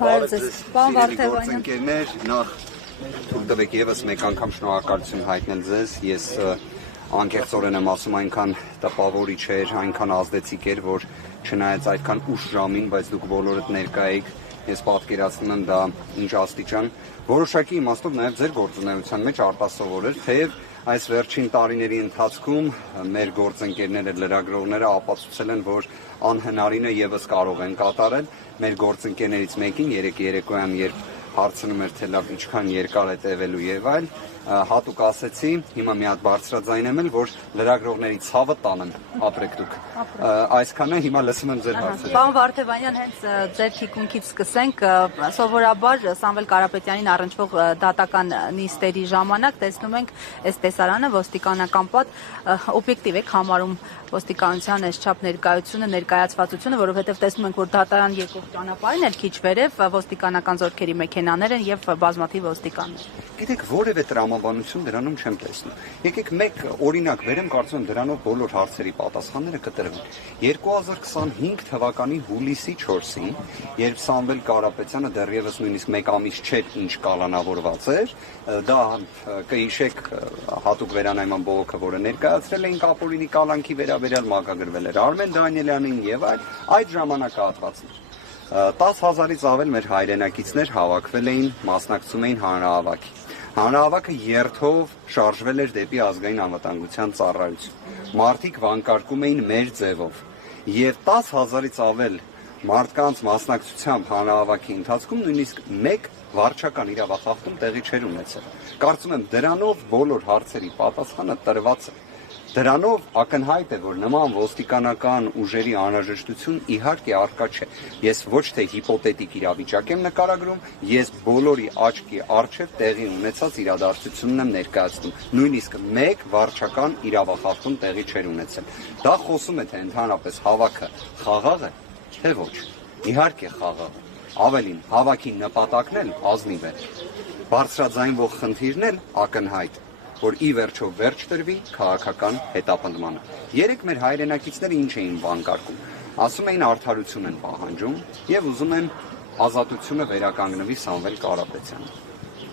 Պարոն Վարդևանյան, նախ թույլ տվեք եւս մեկ անգամ շնորհակալություն հայտնել ձեզ, ես անկեղծորեն եմ ասում, այնքան տպավորիչ էր, այնքան ազդեցիկ էր, որ չնայած այդքան ուշ ժամին, բայց դուք բոլորդ ներկա եք, ես պատկերացնում եմ դա ինչ աստիճան, որոշակի իմաստով նաև ձեր գործունեության մեջ արտասովոր էր, թեև այս վերջին տարիների ընթացքում մեր գործընկերները, լրագրողները ապացուցել են, որ անհնարինը եւս կարող են կատարել, մեր գործընկերներից մեկին երեկ երեկոյան, երբ հարցնում էր, թե լավ ինչքան երկար է տևելու եւ այլ, հատուկ ասեցի, հիմա մի հատ բարձրաձայնեմ էլ, որ լրագրողների ցավը տանեմ, ապրեք դուք։ Այսքանը հիմա լսում եմ ձեր հարցերը։ Պարոն Վարդևանյան, հենց ձեր թիկունքից սկսենք, սովորաբար Սամվել Կարապետյանին առնչվող դատական նիստերի ժամանակ տեսնում ենք այս տեսարանը ոստիկանական պատ, օբյեկտիվ եք համարում ոստիկանության այսչափ ներկայացվածությունը, որովհետև տեսնում ենք, որ դատարան եկող ճանապարհին էլ քիչ վերև ոստիկանական զորքերի մեքենաներ են եւ բազմաթիվ ոստիկաններ։ Գիտեք, որևէ տրամաբանություն դրանում չեմ տեսնում։ Եկեք մեկ օրինակ վերեմ, կարծում եմ դրանով բոլոր հարցերի պատասխանները կտրվեն։ 2025 թվականի հուլիսի 4-ին, երբ Սամվել Կարապետյանը դեռևս նույնիսկ մեկ ամիս չէր ինչ կալանավորված էր, դա կհիշեք հատուկ վերանայման բողոքը, որը ներկայացրել էին Ապոլինի կալանքի վերաբերյալ մակագրվել էր Արմեն Դանիելյանին եւ այդ ժամանակահատվածներ 10,000-ից ավել մեր հայրենակիցներ հավաքվել էին, մասնակցում էին հանրահավաքի։ Հանրահավաքը երթով շարժվել էր դեպի ազգային անվտանգության ծառայություն։ Մարդիկ վանկարկում էին մեր ձևով եւ 10,000-ից ավել մարդկանց մասնակցությամբ հանրահավաքի ընթացքում նույնիսկ մեկ վարչական իրավախախտում տեղի չէր ունեցել։ Կարծում եմ դրանով բոլոր հարցերի պատասխանը տրված է։ Դրանով ակնհայտ է, որ նման ոստիկանական ուժերի անհրաժեշտություն իհարկե առկա չէ։ Ես ոչ թե հիպոթետիկ իրավիճակ եմ նկարագրում, ես բոլորի աչքի առջև տեղի ունեցած իրադարձությունն եմ ներկայացնում։ Նույնիսկ մեկ վարչական իրավախախտում տեղի չէր ունեցել։ Դա խոսում է, թե ընդհանրապես հավաքը խաղաղ է, թե ոչ։ Իհարկե խաղաղ է։ Ավելին, հավաքի նպատակն էլ ազնիվ է։ Բարձրաձայնվող խնդիրն էլ ակնհայտ, որ ի վերջո վերջ տրվի քաղաքական հետապնդմանը։ Երեք մեր հայրենակիցները ինչ էին վանկարկում։ Ասում էին արդարություն են պահանջում եւ ուզում են ազատությունը վերականգնվի Սամվել Կարապետյանը։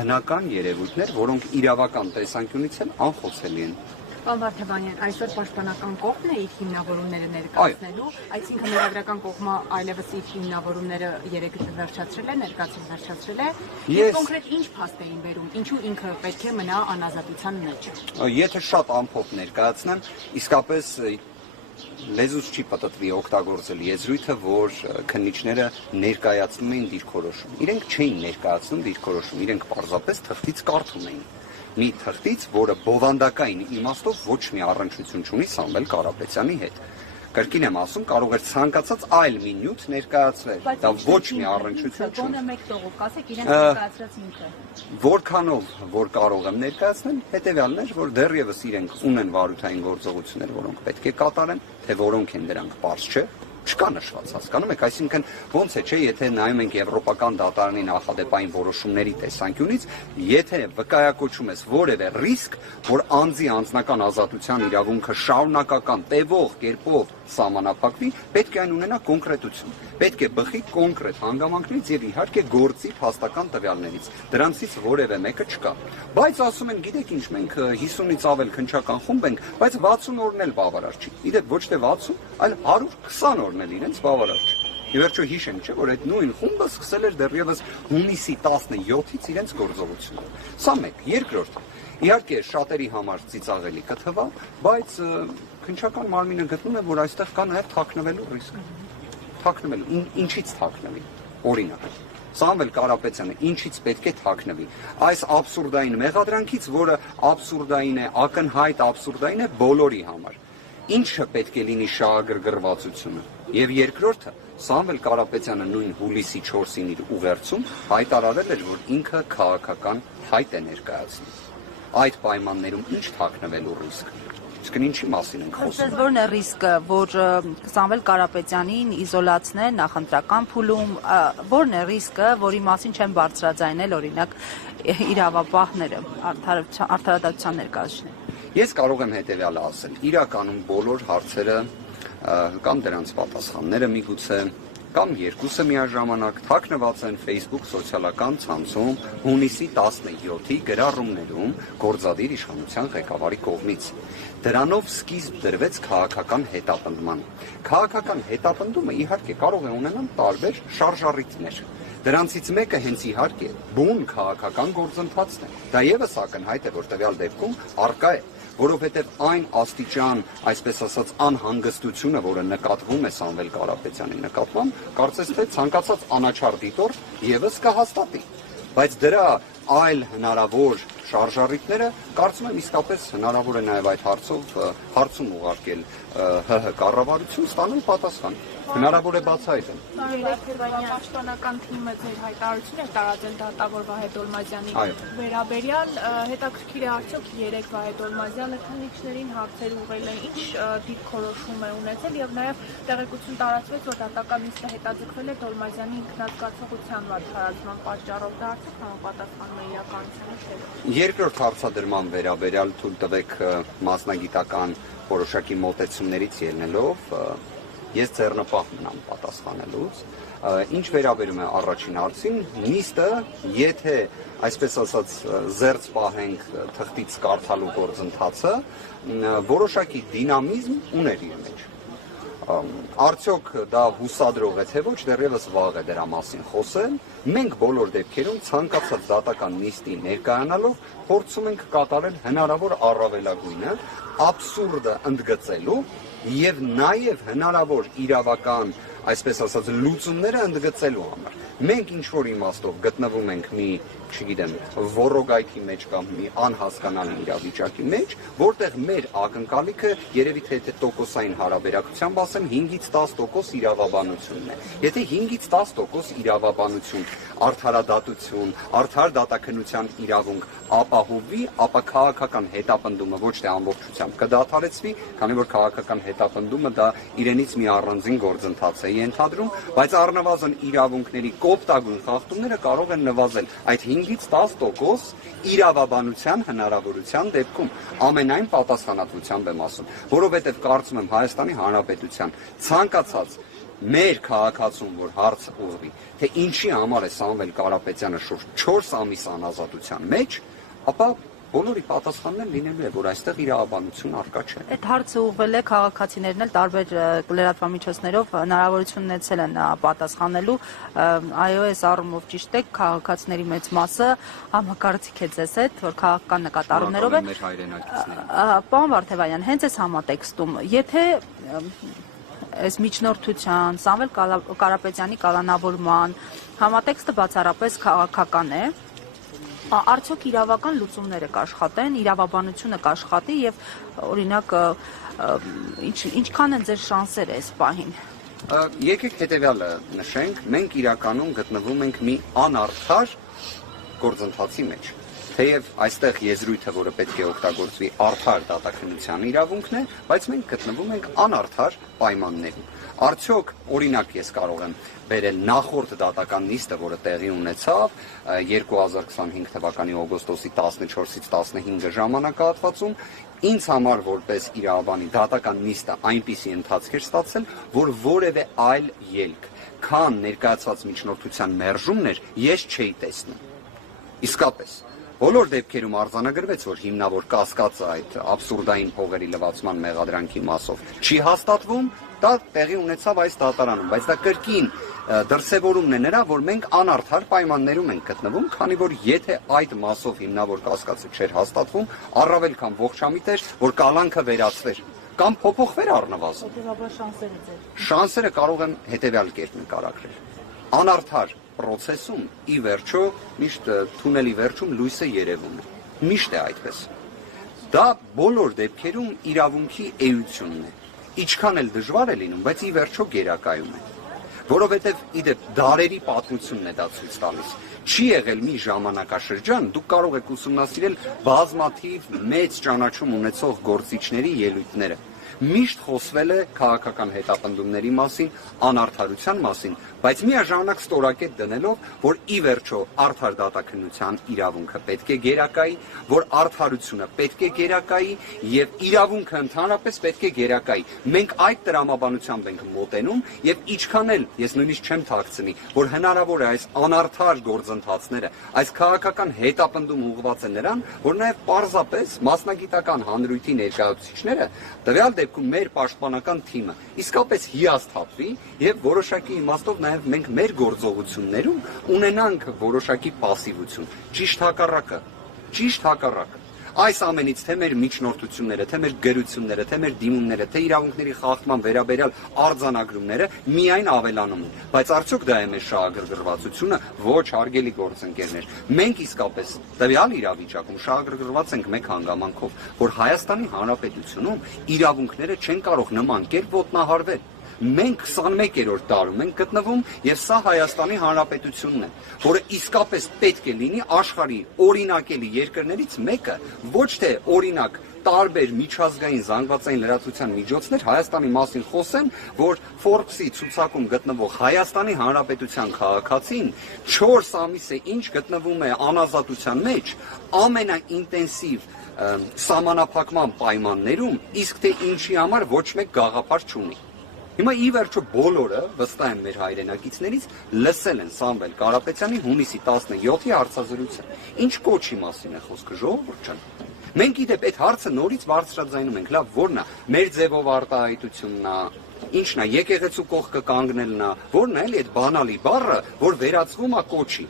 Բնական երևույթներ, որոնք իրավական տեսանկյունից էլ անխոցելի են։ Պարոն Վարդևանյան, այսօր պաշտպանական կողմն է իր հիմնավորումները ներկայացնելու, այսինքն լրագրական կողմը այլևս իր հիմնավորումները երեք վերջացրել է, ներկայացել վերջացրել է։ Եվ կոնկրետ ինչ փաստ էին բերում, ինչու ինքը պետք է մնա անազատության մեջ։ Եթե շատ ամփոփ ներկայացնեմ, իսկապես լեզուս չի պատտվի օգտագործել եզրույթը, որ քննիչները ներկայացնում էին դիրքորոշում։ Իրենք չէին ներկայացնում դիրքորոշում, իրենք պարզապես թղթից կարդում էին։ Մի թղթից, որը բովանդակային իմաստով ոչ մի առնչություն չունի Սամվել Կարապետյանի հետ։ Կրկին եմ ասում, կարող էր ցանկացած այլ մի նյութ ներկայացվել։ Դա ոչ մի առնչություն չունի։ Գոնե մեկ տողով կասեք, իրենք ներկայացրած ինքը։ Որքանով որ կարող եմ ներկայացնել, հետեւյալն է, որ դեռևս իրենք ունեն վարութային գործողություններ, որոնք պետք է կատարեն, թե որոնք են դրանք պարզ չէ։ Չկա նշված, հասկանում եք, այսինքն ոնց է, չէ, եթե նայում ենք եվրոպական դատարանի նախադեպային որոշումների տեսանկյունից, եթե վկայակոչում ես որևէ ռիսկ, որ անձի անձնական ազատության իրավունքը շարունակական տևող կերպով սահմանափակվի, պետք է այն ունենա կոնկրետություն, պետք է բխի կոնկրետ հանգամանքներից եւ իհարկե գործի փաստական տվյալներից, դրանցից որևէ մեկը չկա։ Բայց ասում են, գիտեք ինչ, մենք 50-ից ավել քննչական խումբ ենք, բայց 60 օրն էլ բավարար չի։ Իդեպ ոչ թե 60, այլ 120 օրն էլ իրենց բավարար չէ։ Ի վերջո հիշենք, չէ, որ այդ նույն խումբը սկսել էր դեռևս հունիսի 17-ից իրենց գործողությունը։ Սա մեկ, երկրորդ։ Իհարկե շատերի համար ծիծաղելի կթվա, բայց քննչական մարմինը գտնում է, որ այստեղ կա նաև թաքնվելու ռիսկ։ Թաքնվելու, ինչից թաքնվի։ Օրինակ, Սամվել Կարապետյանը ինչից պետք է թաքնվի։ Այս աբսուրդային մեղադրանքից, որը աբսուրդային է, ակնհայտ աբսուրդային է բոլորի համար։ Ինչը պետք է լինի շահագրգռվածությունը։ Եվ երկրորդը, Սամվել Կարապետյանը նույն հուլիսի 4-ին իր ուղերձում հայտարարել էր, որ ինքը քաղաքական հայտ է ներկայացնում։ Այդ պայմաններում ինչ թաքնվելու ռիսկ։ Իսկ ինչի մասին ենք խոսում։ Որն է ռիսկը, որ Սամվել Կարապետյանին իզոլացնեն նախընտրական փուլում, որն է ռիսկը, որի մասին չեն բարձրաձայնել օրինակ իրավապահները, արդարադատության ներկայացուցիչները։ Ես կարող եմ հետևյալը ասել. իրականում բոլոր հարցերը կամ դրանց պատասխանները միգուցե կամ երկուսը միաժամանակ թաքնված են Facebook սոցիալական ցանցում հունիսի 17-ի գրառումներում գործադիր իշխանության ղեկավարի կողմից։ Դրանով սկիզբ դրվեց քաղաքական հետապնդման։ Քաղաքական հետապնդումը իհարկե կարող է ունենալ տարբեր շարժառիթներ։ Դրանցից մեկը հենց իհարկե բուն քաղաքական գործընթացն է։ Դա եւս ակնհայտ է, որ տվյալ դեպքում առկա է, որովհետև այն աստիճան, այսպես ասած, անհանգստությունը, որը նկատվում է Սամվել Կարապետյանի նկատմամբ, կարծես թե ցանկացած անաչառ դիտորդ եւս կհաստատի։ Բայց դրա այլ հնարավոր շարժառիթները կարծում եմ իսկապես հնարավոր է նաև այդ հարցում ուղարկել ՀՀ կառավարություն ստանալ պատասխան։ Հնարավոր է բացահայտել։ Պաշտպանական թիմը ձեր հայտարարություն է տարածել դատավոր Վահե Դոլմազյանի վերաբերյալ, հետաքրքիր է արդյոք 3 Վահե Դոլմազյանը քննիչներին հարցեր ուղղել է, ինչ դիրքորոշում է ունեցել եւ նաեւ տեղեկություն տարածվեց, որ դատական նիստը հետաձգվել է Դոլմազյանի ինքնազգացողության վատթարացման պատճառով, դա արդյոք համապատասխանում է իրականությանը, թե։ Երկրորդ հարցադրման վերաբերյալ թույլ տվեք մասնագիտական որոշակի մոտեցումներից ելնելով ես ձեռնպահ մնամ պատասխանելուց։ Ինչ վերաբերում է առաջին հարցին, նիստը, եթե այսպես ասած զերծ պահենք թղթից կարդալու գործընթացը, որոշակի դինամիզմ ուներ իր մեջ։ Արդյոք դա հուսադրող է թե ոչ, դեռևս վաղ է դրա մասին խոսել։ Մենք բոլոր դեպքերում ցանկացած դատական նիստի ներկայանալով փորձում ենք կատարել հնարավոր առավելագույնը, աբսուրդը ընդգծելու եւ նաեւ հնարավոր իրավական, այսպես ասած, լուծումները ընդգծելու համար։ Մենք ինչ որ իմաստով գտնվում ենք մի, չգիտեմ, ոռոգայթի մեջ կամ մի անհասկանալի իրավիճակի մեջ, որտեղ մեր ակնկալիքը երևի թե տոկոսային հարաբերակցությամբ ասեմ 5-ից 10% իրավաբանությունն է։ Եթե 5-ից 10% իրավաբանություն, արդարադատություն, արդար դատաքննության իրավունք ապահովի, ապա քաղաքական հետապնդումը ոչ թե ամբողջությամբ կդադարեցվի, քանի որ քաղաքական հետապնդումը դա իրենից մի առանձին գործընթաց է ենթադրում, բայց առնվազն իրավունքների կոպտագույն խախտումները կարող են նվազել այդ 5-ից 10% իրավաբանության հնարավորության դեպքում, ամենայն պատասխանատվությամբ եմ ասում, որովհետև կարծում եմ Հայաստանի Հանրապետության ցանկացած մեր քաղաքացուն, որ հարց ուղղի, թե ինչի համար է Սամվել Կարապետյանը շուրջ 4 ամիս անազատության մեջ, ապա բոլորի պատասխանն լինելու է, որ այստեղ իրավաբանություն առկա չէ։ Այդ հարցը ուղղվել է քաղաքացիներն էլ տարբեր լրատվամիջոցներով հնարավորություն ունեցել են պատասխանելու, այո, այս առումով ճիշտ է, քաղաքացիների մեծ մասը համակարծիք է ձեզ հետ, որ քաղաքական նկատառումներով է։ Պարոն Վարդևանյան, հենց այս համատեքստում, եթե այս միջնորդության, Սամվել Կարապետյանի կալանավորման համատեքստը բացառապես քաղաքական է, արդյոք իրավական լուծումները կաշխատեն, իրավաբանությունը կաշխատի եւ օրինակ ինչքան են ձեր շանսերը այս պահին։ Եկեք հետեւյալը նշենք, մենք իրականում գտնվում ենք մի անարդար գործընթացի մեջ։ Թեև այստեղ եզրույթը, որը պետք է օգտագործվի արդար դատաքննության իրավունքն է, բայց մենք գտնվում ենք անարդար պայմաններում։ Արդյոք, օրինակ ես կարող եմ բերել նախորդ դատական նիստը, որը տեղի ունեցավ 2025 թվականի օգոստոսի 14-ից 15 ժամանակահատվածում, ինձ համար որպես իրավաբանի դատական նիստը այնպիսի ընթացք էր ստացել, որ որևէ այլ ելք, քան ներկայացված միջնորդության մերժումներ, ես չէի տեսնում։ Իսկապես բոլոր դեպքերում արձանագրվեց, որ հիմնավոր կասկածը այդ աբսուրդային փողերի լվացման մեղադրանքի մասով չի հաստատվում, դա տեղի ունեցավ այս դատարանում, բայց դա կրկին դրսևորումն է նրա, որ մենք անարդար պայմաններում ենք գտնվում, քանի որ եթե այդ մասով հիմնավոր կասկածը չէր հաստատվում, առավել քան ողջամիտ էր, որ կալանքը վերացվեր կամ փոփոխվեր առնվազն։ Շանսերը կարող են հետևյալ կերպ նկարագրել։ Անարդար պրոցեսում ի վերջո միշտ թունելի վերջում լույսը երևում է։ Միշտ է այդպես։ Դա բոլոր դեպքերում իրավունքի էությունն է։ Ինչքան էլ դժվար է լինում, բայց ի վերջո գերակայում է։ Որովհետև իդեպ դարերի պատմությունն է դա ցույց տալիս։ Չի եղել մի ժամանակաշրջան, դուք կարող եք ուսումնասիրել բազմաթիվ մեծ ճանաչում ունեցող գործիչների ելույթները։ Միշտ խոսվել է քաղաքական հետապնդումների մասին, անարդարության մասին, Բայց միաժամանակ ստորակետ դնելով, որ ի վերջո արդար դատաքննության իրավունքը պետք է գերակայի, որ արդարությունը պետք է գերակայի եւ իրավունքը ընդհանրապես պետք է գերակայի։ Մենք այդ տրամաբանությամբ ենք մոտենում եւ ինչքան էլ ես նույնիսկ չեմ թաքցնի, որ հնարավոր է այս անարդար գործընթացները, այս քաղաքական հետապնդում ուղղված է նրան, որ նաեւ պարզապես մասնագիտական հանրույթի ներկայացուցիչները տվյալ դեպքում մեր պաշտպանական թիմը իսկապես հիասթափվի եւ որոշակի իմաստով նաև մենք մեր գործողություններում ունենանք որոշակի пассивություն, ճիշտ հակառակը։ Այս ամենից թե մեր միջնորդությունները, թե մեր գրությունները, թե մեր դիմումները, թե իրավունքների խախտման վերաբերյալ արձանագրումները միայն ավելանում են, բայց արդյոք դա է մեր շահագրգռվածությունը? Ոչ, հարգելի գործընկերներ, մենք իսկապես տվյալ իրավիճակում շահագրգռված ենք մեկ հանգամանքով, որ Հայաստանի Հանրապետությունում իրավունքները չեն կարող նման կերպ ոտնահարվել։ Մենք 21-րդ դարում ենք գտնվում եւ սա Հայաստանի Հանրապետությունն է, որը իսկապես պետք է լինի աշխարհի օրինակելի երկրներից մեկը, ոչ թե օրինակ տարբեր միջազգային զանգվածային լրատվության միջոցներ Հայաստանի մասին խոսեն, որ Forbes-ի ցուցակում գտնվող Հայաստանի Հանրապետության քաղաքացին 4 ամիս է ինչ գտնվում է անազատության մեջ ամենաինտենսիվ սահմանափակման պայմաններում, իսկ թե ինչի համար ոչ մեկ գաղափար չունի։ Հիմա ի վերջո բոլորը, վստահ եմ մեր հայրենակիցներից, լսել են Սամվել Կարապետյանի հունիսի 17-ի հարցազրույցը։ Ինչ կոչի մասին է խոսքը, ժողովուրդ ջան։ Մենք իդեպ այդ հարցը նորից բարձրաձայնում ենք, լավ, որն է, մեր ձևով արտահայտությունն է, ինչն է, եկեղեցու կողքը կանգնելն է, որն է էլի այդ բանալի բառը, որ վերածվում է կոչի։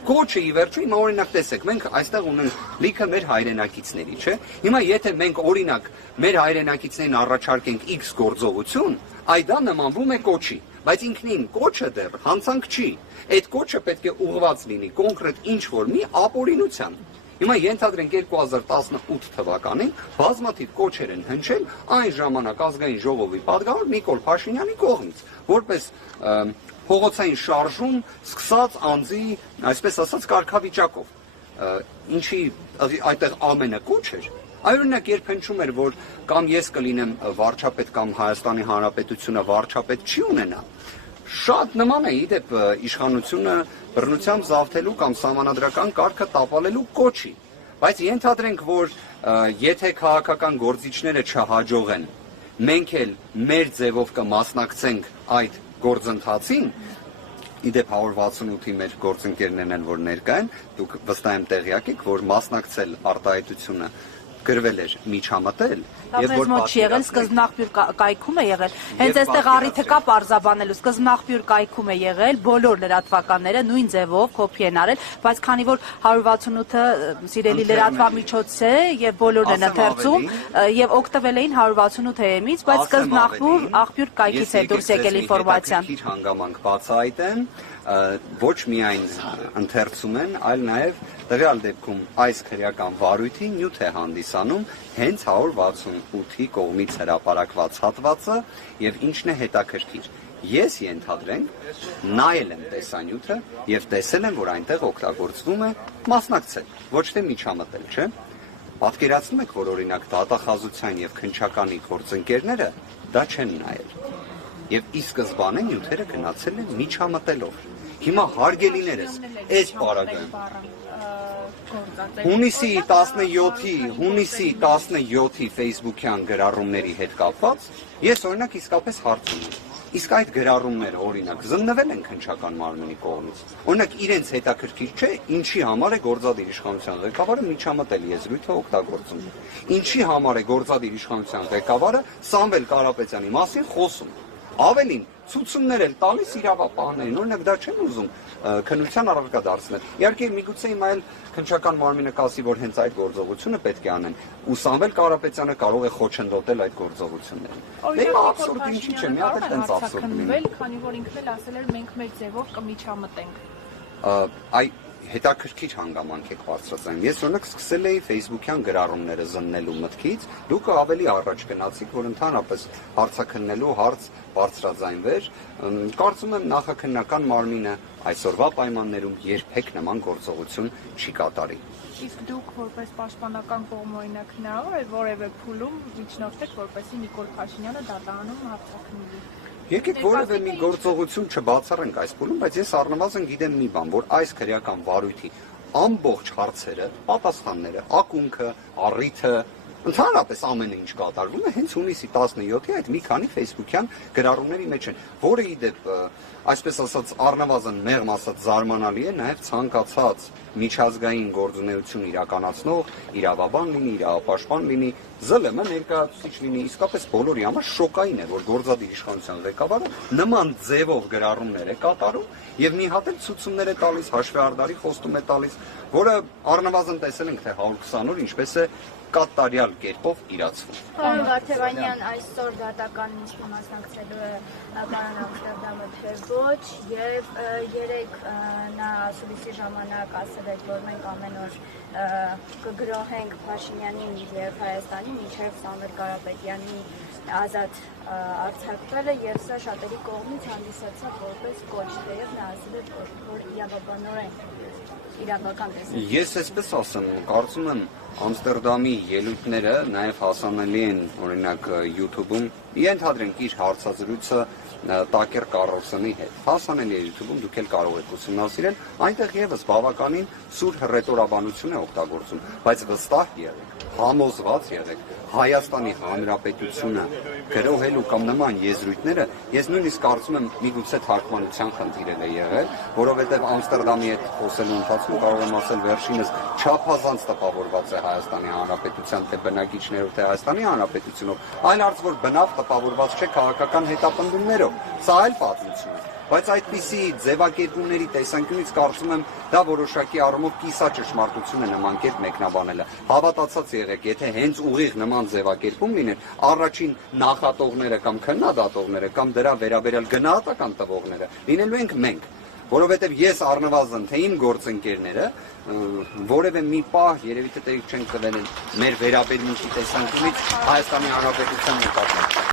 Կոչը ի վերջո հիմա օրինակ տեսեք, մենք այստեղ ունենք լիքը մեր հայրենակիցների, չէ՞։ Հիմա եթե մենք օրինակ մեր հայրենակիցներին առաջարկենք X գործողություն, այ դա նմանվում է կոչի, բայց ինքնին կոչը դեռ հանցանք չի։ Այդ կոչը պետք է ուղղված լինի կոնկրետ ինչ-որ մի ապօրինության։ Հիմա ենթադրենք 2018 թվականին բազմաթիվ կոչեր են հնչել այն ժամանակ ազգային ժողովի պատգամավոր Նիկոլ Փաշինյանի կողմից, որպես փողոցային շարժում սկսած անձի, այսպես ասած, կարգավիճակով, ինչի այդտեղ ամենը կոչ էր, այօրինակ երբ հնչում էր, որ կամ ես կլինեմ վարչապետ կամ Հայաստանի Հանրապետությունը վարչապետ չի ունենա, շատ նման է իդեպ իշխանությունը բռնությամբ զավթելու կամ սահմանադրական կարգը տապալելու կոչի, բայց ենթադրենք, որ եթե քաղաքական գործիչները չհաջողեն, մենք էլ մեր ձևով կմասնակցենք այդ գործընթացին, իդեպ 168-ի մեր գործընկերներն են, որ ներկա են, դուք վստահ եմ տեղյակ եք, որ մասնակցել արտահայտությունը գրվել էր միջամտել եւ որ մոտ չի եղել, սկզբնաղբյուր կայքում է եղել։ Հենց այստեղ առիթը կա պարզաբանելու, սկզբնաղբյուր կայքում է եղել, բոլոր լրատվականները նույն ձևով կոպի են արել, բայց քանի որ 168-ը սիրելի լրատվամիջոց է եւ բոլորն են ընթերցում եւ օգտվել էին 168-ից, բայց սկզբնաղբյուր կայքից է դուրս եկել ինֆորմացիան։ Քիչ հանգամանք բացահայտեն, ոչ միայն ընթերցում են, այլ նաև տվյալ դեպքում այս քրեական վարույթի նյութ է հանդիսանում հենց 168-ի կողմից հրապարակված հատվածը եւ ինչն է հետաքրքիր։ Ես ենթադրենք նայել եմ տեսանյութը եւ տեսել եմ, որ այնտեղ օգտագործվում է մասնակցել, ոչ թե միջամտել, չէ՞։ Պատկերացնում եք, որ օրինակ դատախազության եւ քննչականի գործընկերները դա չեն նայել։ Եւ ի սկզբանե նյութերը գնացել են միջամտելով։ Հիմա հարգելիներս, այս պարագայում հունիսի 17-ի Facebook-յան գրառումների հետ կապված ես օրինակ իսկապես հարց ունեմ։ Իսկ այդ գրառումները օրինակ զննվել են քննչական մարմնի կողմից։ Օրինակ իրենց հետաքրքիր չէ, ինչի համար է գործադիր իշխանության ղեկավարը միջամտել եզրույթը օգտագործում։ Ինչի համար է գործադիր իշխանության ղեկավարը Սամվել Կարապետյանի մասին խոսում։ Ավելին, ցուցումներ էլ տալիս իրավապահներին, օրինակ դա չեն ուզում քննության առարկա դարձնել։ Իհարկե միգուցե հիմա էլ քննչական մարմինը կասի, որ հենց այդ գործողությունը պետք է անեն, ու Սամվել Կարապետյանը կարող է խոչընդոտել այդ գործողությունները։ Դա աբսուրդ ինչի՞ չէ, մի հատ էլ աբսուրդ լինի։ Քանի որ ինքն էլ ասել էր մենք մեր ձևով կմիջամտենք։ Այ հետաքրքիր հանգամանք եք բարձրացնում։ Ես օրինակ սկսել էի Facebook-յան գրառումները զննելու մտքից, դուք ավելի առաջ գնացիք, որ ընդհանրապես հարցաքննելու հարց բարձրաձայնվեր։ Կարծում եմ նախաքննական մարմինը այսօրվա պայմաններում երբեք նման գործողություն չի կատարի։ Իսկ դուք որպես պաշտպանական կողմ օրինակ հնարավոր է որևէ փուլում միջնորդեք, որպեսզի Նիկոլ Փաշինյանը դատարանում հարցաքննի։ Եկեք որևէ մի գործողություն չբացառենք այս փուլում, բայց ես առնվազն գիտեմ մի բան, որ այս քրեական վարույթի ամբողջ հարցերը, պատասխանները, ակունքը, առիթը, ընդհանրապես ամեն ինչ կատարվում է հենց հունիսի 17-ի այդ մի քանի Facebook-յան գրառումների մեջ են, որը ի դեպ, այսպես ասած, առնվազն մեղմ ասած զարմանալի է նաև ցանկացած միջազգային գործունեություն իրականացնող իրավաբան լինի, իրավապաշտպան լինի, ԶԼՄ ներկայացուցիչ լինի, իսկապես բոլորի համար շոկային է, որ գործադիր իշխանության ղեկավարը նման ձևով գրառումներ է կատարում եւ մի հատ էլ ցուցումներ է տալիս, հաշվեհարդարի խոստում է տալիս, որը առնվազն տեսել ենք թե 120 օր ինչպես է կատարյալ կերպով իրացվում։ Պարոն Վարդևանյան այսօր դատական նիստի մասնակցելու է պարոն Ամստերդամը թե ոչ եւ երեք նա ասուլիսի ժամանակ ասել էր, որ մենք ամեն օր կգրոհենք Փաշինյանին եւ Հայաստանին մինչեւ Սամվել Կարապետյանի ազատ արձակվելը եւ սա շատերի կողմից հանդիսացավ որպես կոչ, թեև նա ասել է, որ իրավաբանորեն իրավական տեսակ։ Ես այսպես ասեմ, կարծում եմ Ամստերդամի ելույթները նաև հասանելի են օրինակ YouTube-ում, ենթադրենք իր հարցազրույցը Տակեր Կարլսոնի հետ։ Հասանելի է YouTube-ում, դուք էլ կարող եք ուսումնասիրել, այնտեղ եւս բավականին սուր հռետորաբանություն է օգտագործում, բայց վստահ եղեք, համոզված եղեք, Հայաստանի Հանրապետությունը գրոհելու կամ նման եզրույթները, ես նույնիսկ կարծում եմ միգուցե թարգմանության խնդիր է եղել, որովհետև Ամստերդամի հետ խոսելու ընթացքում կարող եմ ասել վերջինս չափազանց տպավորված է Հայաստանի Հանրապետության թե բնակիչներով, թե Հայաստանի Հանրապետությունով, այլ արդ որ բնավ տպավորված չէ քաղաքական հետապնդումներով, սա այլ պատմություն է։ Բայց այդպիսի ձևակերպումների տեսանկյունից կարծում եմ դա որոշակի առումով կիսաճշմարտություն է նման կերպ մեկնաբանելը։ Հավատացած եղեք, եթե հենց ուղիղ նման ձևակերպում լիներ, առաջին նախատողները կամ քննադատողները կամ դրա վերաբերյալ գնահատական տվողները լինելու ենք մենք, որովհետև ես առնվազն թե իմ գործընկերները որևէ մի պահ երևի թե տեղիք չենք տվել մեր վերաբերմունքի տեսանկյունից Հայաստանի Հանրապետության նկատմամբ։